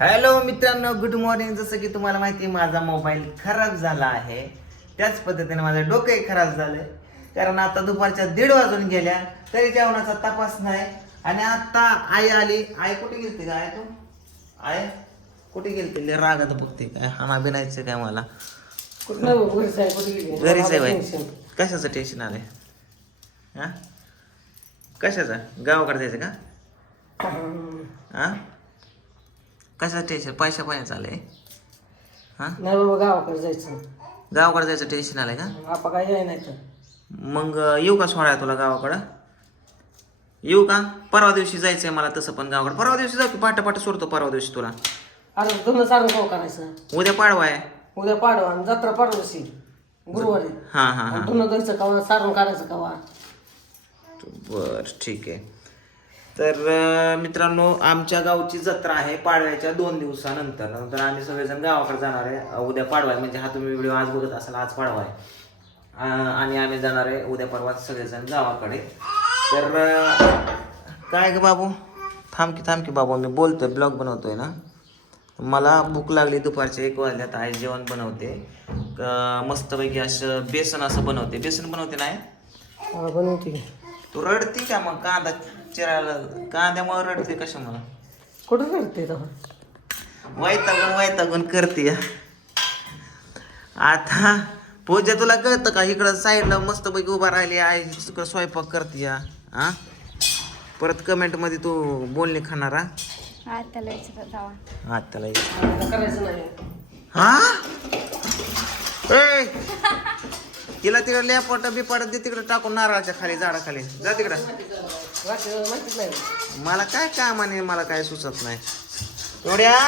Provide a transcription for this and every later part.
Hello मित्रांनो good morning जसं की तुम्हाला माहिती आहे माझा मोबाईल खराब झाला आहे. त्याच पद्धतीने माझं डोकंही खराब झालंय. कारण आता दुपारच्या दीड वाजून गेल्या तरी जेवणाचा तपास नाही. आणि आता आई आली. आई कुठे गेलती का आई तू? आई? कुठे गेलती? लय रागात बघते काय? हाना बिनायचं काय मला? घरीच आहे बाई. कशाचं टेन्शन आलंय? हा? कशाचं? गावाकडे जायचं का? हा? कशाचं टेन्शन पैशा पाण्याचं आलंय? हा? नाही बाबा गावाकडे जायचं. गावाकडे जायचं टेन्शन आलंय का? आपा काय नाही तर. मग येऊ का सोहळ्या तुला गावाकडं? येऊ का? परवा दिवशी जायचंय मला तसं पण गावाकडे. परवा दिवशी जाऊ की पाठ पाठ सोडतो परवा दिवशी तुला. अरे तुम्ही सारं गाव करायचं. उद्या पाडवा आहे. उद्या पाडवा आणि जत्रा पाडवाशी गुरुवारी हा हा हा. धुणं द्यायचं कवा? सारून काढायचं कवा? बर ठीक आहे. तर मित्रांनो आमच्या गावची जत्रा आहे पाडव्याच्या दोन दिवसानंतर. नंतर आम्ही सगळेजण गावाकडे जाणार आहे. उद्या पाडवा आहे. म्हणजे हा तुम्ही व्हिडिओ आज बघत असाल आज पाडवा आहे. आणि आम्ही जाणार आहे उद्या परवा सगळेजण गावाकडे. तर काय ग बाबू? थांब की थांब की बाबू मी बोलतोय. ब्लॉग बनवतोय ना? मला भूक लागली दुपारच्या एक वाजल्यात. आई जेवण बनवते. मस्तपैकी असं बेसन असं बनवते. बेसन बनवते नाही? बनवते तू रडती का मग कांदा चिरायला? कांद्यामुळे रडते कशा मला कुठं करते तेव्हा वैतागून वैतागून करते. आता पूजा तुला कळतं का? इकडं साईडला मस्त पैकी उभा राहिली आहे तिकडं स्वयंपाक करते हा परत कमेंटमध्ये तू बोलणे खाणार हा आत्याला विचारत जावा हा त्याला ये. आता करायचं नाही. हा ए! तिला तिकडे लेपट बिपाट दे तिकडे टाकून नारळाच्या खाली झाडाखाली. जा तिकडं. रात्री माहितीच नाही मला काय काम आणि मला काय सुचत नाही. एवढ्या?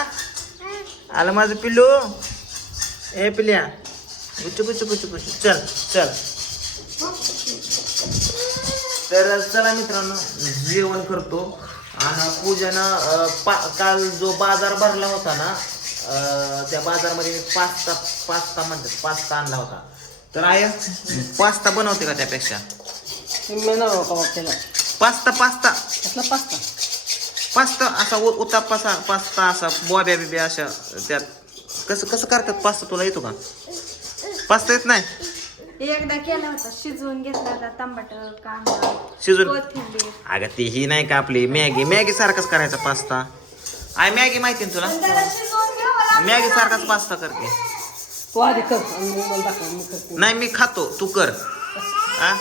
आलं माझं पिल्लू? ए पिल्या. गुच्चू गुच्चू गुच्चू गुच्चू. चल चल. तर चला मित्रांनो जेवण करतो. आणि पूजानं अं, पा काल जो बाजार भरला होता ना अं, त्या बाजारमध्ये मी पास्ता पास्ता म्हणतात पास्ता आणला होता. तर आय पास्ता बनवते का त्यापेक्षा? Pasta pasta. पास्ता? पास्ता असा उ- उताप पासा पास्ता असा बॉब्या बिब्या अशा त्यात. कसं कसं करतात पास्ता तुला येतो का? पास्ता येत नाही? एकदा केला होता शिजवून घेतला होता टमाट कांदा शिजून कोथिंबीर. अगं ती ही नाही का आपली मॅगी? मॅगी सारखाच करायचा पास्ता. आय मॅगी माहिती ना तुला? त्याला शिजवून घ्यावं लागतं. मॅगी सारखाच पास्ता करते. तू आधी कर. आणि मग मला दाखव मी करते नाही मी खातो. तू कर. हा?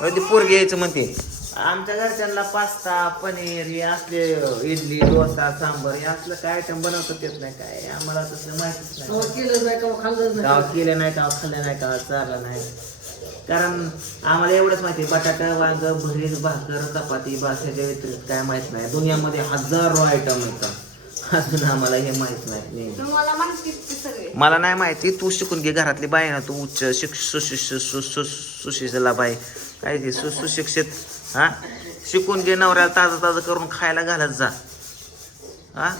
अहो, ती पोरगी यायचं म्हणते. आमच्या घरच्यांना पास्ता पनीर हे असले इडली डोसा सांबर हे असलं काय आयटम बनवतात येत नाही काय? आम्हाला तसं माहितीच नाही. कवा केलं नाही कवा खाल्लं नाही. गाव केलं नाही गाव खाल्लं नाही गाव चाललं नाही. कारण आम्हाला एवढंच माहिती आहे बटाटा वांग भरीत भाकर चपाती भाषेच्या व्यतिरिक्त काय माहीत नाही. दुनियामध्ये हजारो आयटम येतात. अजून आम्हाला हे माहीत नाही नेहमी. तुम्हाला माहिती ते सगळे. मला नाही माहिती तू शिकून घे घरातली बाई ना तू उच्च शिक सुशिक्षित सु- सु- सुशिक्षितला बाई. काय ते सु सुशिक्षित? हा? शिकून घे नवऱ्याला ताजं ताजं करून खायला घालत जा. हा?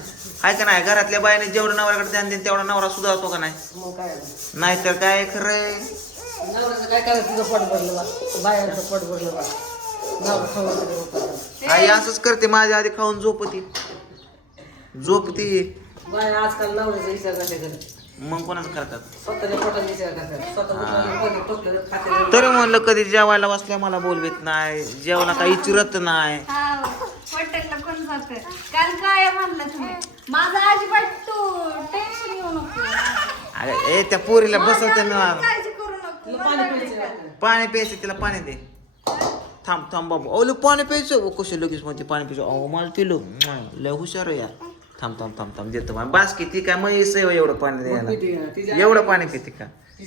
आहे का नाही? घरातल्या बाईने जेवढं नवऱ्याकडे ध्यान देईन तेवढा नवरा सुधारतो का नाही? मग काय आलं? नाहीतर काय खरंय नवऱ्याचं काय करायचं? तुझं पोट भरलं बा. बायांचं पोट भरलं बा. नवरा खाऊन तरी होतं. आई असंच करते माझ्या आधी खाऊन झोपती. झोपती बाया आजकाल नवऱ्याचा विचार करते? घरी मग कोणाचं करतात? स्वतःच्या पोटाचा विचार करतात. स्वतः कोणी टोकलं खाते तरी म्हणलं कधी जेवायला बसल्या मला बोलवीत नाही जेवणा काही चिरत नाही. हा हॉटेलला कोण जात? काल काय म्हणलं तुम्ही? माझा अजिबात तू टेन्शन घेऊ नको. अगं, ए त्या पोरीला बसवते मी काळजी करू नको. तुला पाणी प्यायचं पाणी प्यायचं तिला पाणी दे. थांब थांब बाबू. ओलं पाणी प्यायचं. ओ कसं लगेच म्हणते पाणी प्यायचं. अहो मला पिलो लय हुशार आहे यार. थांब थांब थांब थांब देतो पाणी बास किती काय म्हैस आहे हो एवढं पाणी द्यायला. एवढं पाणी पिते का? की?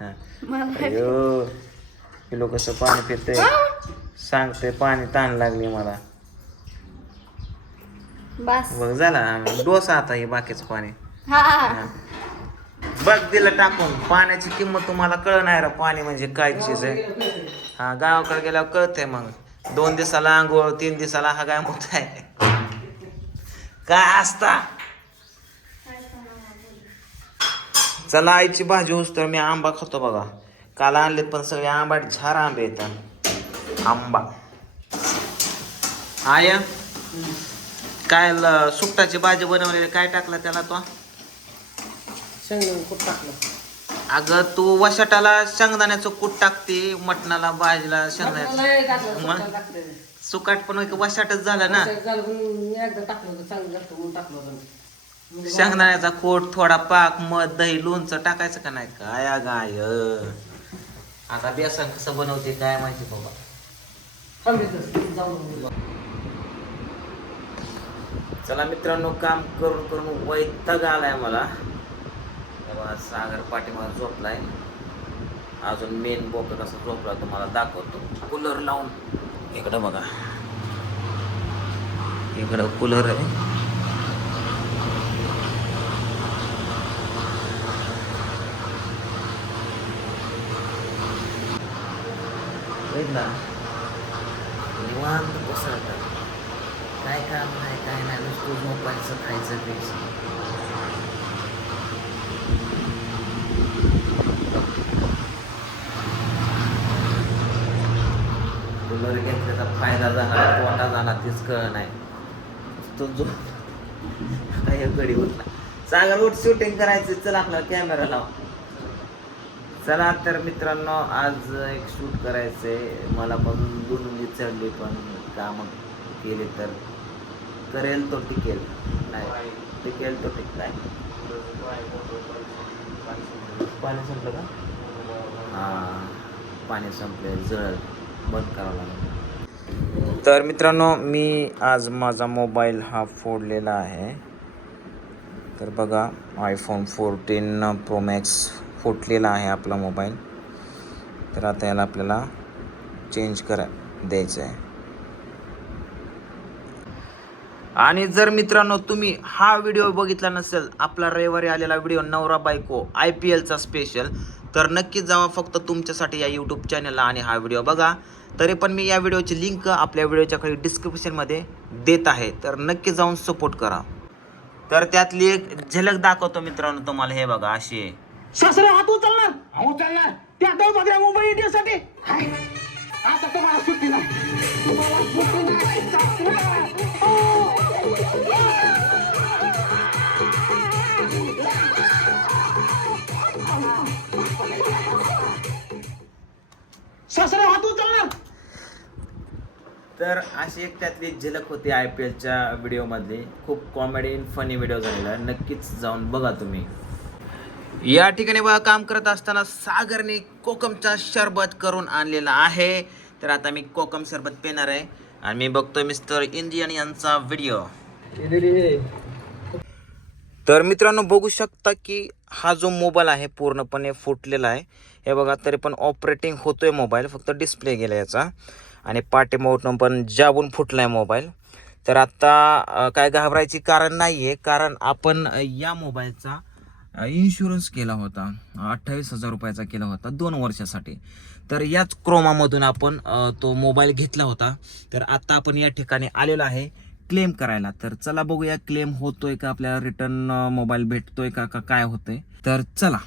हा. अयो कसं पाणी पिते सांगते पाणी ताण लागली मला. बस. बघ झाला. डोसा आता हे बाकीचं पाणी. हा. बघ दिलं टाकून. पाण्याची किंमत तुम्हाला कळणार आहे पाणी म्हणजे काय चीज आहे? हा गावाकडे गेल्यावर कळतंय मग. दोन दिवसाला आंघोळ तीन दिवसाला हा काय मोठा आहे. काय असता? चला आईची भाजी होस तर मी आंबा खातो बघा. काल आणलेत पण सगळे आंबा झार आंबे येतात आंबा. आया काय सुकटाची भाजी बनवलेली काय टाकलं त्याला तो? शेंगदाणे कुठं टाकलं. अगं तू वशाटाला शेंगदाण्याचं कूट टाकते मटणाला भाजीला शेंगदाण्याचं. सुकाट पण एक वशाटच झालं ना. असं झालं म्हणून मी एकदा टाकलं होतं चांगलं जास्त म्हणून टाकलं होतं मी. मग शेंगदाण्याचा खोट थोडा पाक मध दही लोणचं टाकायचं का नाही काय गाय? आता बेसन कसं बनवते काय माहिती बाबा. जाऊन चला मित्रांनो काम करून करून वैताग आलाय मला. तेव्हा सागर पाठीमाग झोपलाय. अजून मेन बोक कसा झोपला तुम्हाला दाखवतो. कूलर लावून. इकडं बघा. इकडं कूलर आहे. बघितला? निवांत बसायचं काय काम नाही काय नाही नुसतं झोपायचं खायचं प्यायचं. कूलर घेतल्याचा फायदा झाला तोटा झाला तेच कळ नाही नुसतं झोप काय गडी उठला. सागर उठ शूटिंग करायचं. चल आपला कॅमेरा लाव. चला तर मित्रांनो आज एक शूट करायचंय. मला पण दुनली चढली पण काम केले तर. करेल तो टिकेल. नाही टिकेल तो टिक नाही. पाणी संपलं का? हा पाणी संपले जळ बंद करावं लागेल. तर मित्रांनो मी आज माझा मोबाईल हा फोडलेला आहे. तर बघा आयफोन फोर्टीन प्रो मॅक्स फुटलेला आहे आपला मोबाईल. तर आता याला आपल्याला चेंज करा द्यायचं आहे. आणि जर मित्रांनो तुम्ही हा व्हिडिओ बघितला नसेल आपला रविवारी आलेला व्हिडिओ नवरा बायको आय पी एलचा स्पेशल तर नक्कीच जावा फक्त तुमच्यासाठी या यूट्यूब चॅनलला आणि हा व्हिडिओ बघा. तरी पण मी या व्हिडिओची लिंक आपल्या व्हिडिओच्या खाली डिस्क्रिप्शनमध्ये देत आहे. तर नक्की जाऊन सपोर्ट करा. तर त्यातली एक झलक दाखवतो मित्रांनो तुम्हाला हे बघा अशी आहे. सासरे हात उचलणार? हा उचलणार. त्या दोन बघल्या मुंबई इंडियासाठी हाय. आता तुम्हाला सुट्टी नाही. तुम्हाला सुट्टी नाही. सासरे. सासरे हात उचलणार? तर अशी एक त्यातली झलक होती आय पी एलच्या व्हिडिओमधली. खूप कॉमेडी फनी व्हिडिओ झालेला. आहे नक्कीच जाऊन बघा तुम्ही. या ठिकाणी बघा काम करत असताना सागरने कोकमचा शरबत करून आणलेला आहे. तर आता मी कोकम शरबत पिणार आहे. आणि मी बघतोय मिस्टर इंडियन यांचा व्हिडिओ. तर मित्रांनो बघू शकता की हा जो मोबाईल आहे पूर्णपणे फुटलेला आहे. हे बघा तरी पण ऑपरेटिंग होतोय मोबाईल फक्त डिस्प्ले गेला याचा. आणि पाठीमागून पण जाबून फुटला आहे मोबाईल तर आत्ता काय घाबरायची कारण नाही आहे कारण आपण या मोबाईलचा इन्शुरन्स केला होता. अठ्ठावीस हजार रुपयाचा केला होता दोन वर्षासाठी. तर याच क्रोमामधून आपण तो मोबाईल घेतला होता. तर आत्ता आपण या ठिकाणी आलेलो आहे क्लेम करायला. तर चला बघूया क्लेम होतोय का आपल्याला रिटर्न मोबाईल भेटतोय का का काय होतंय. तर चला.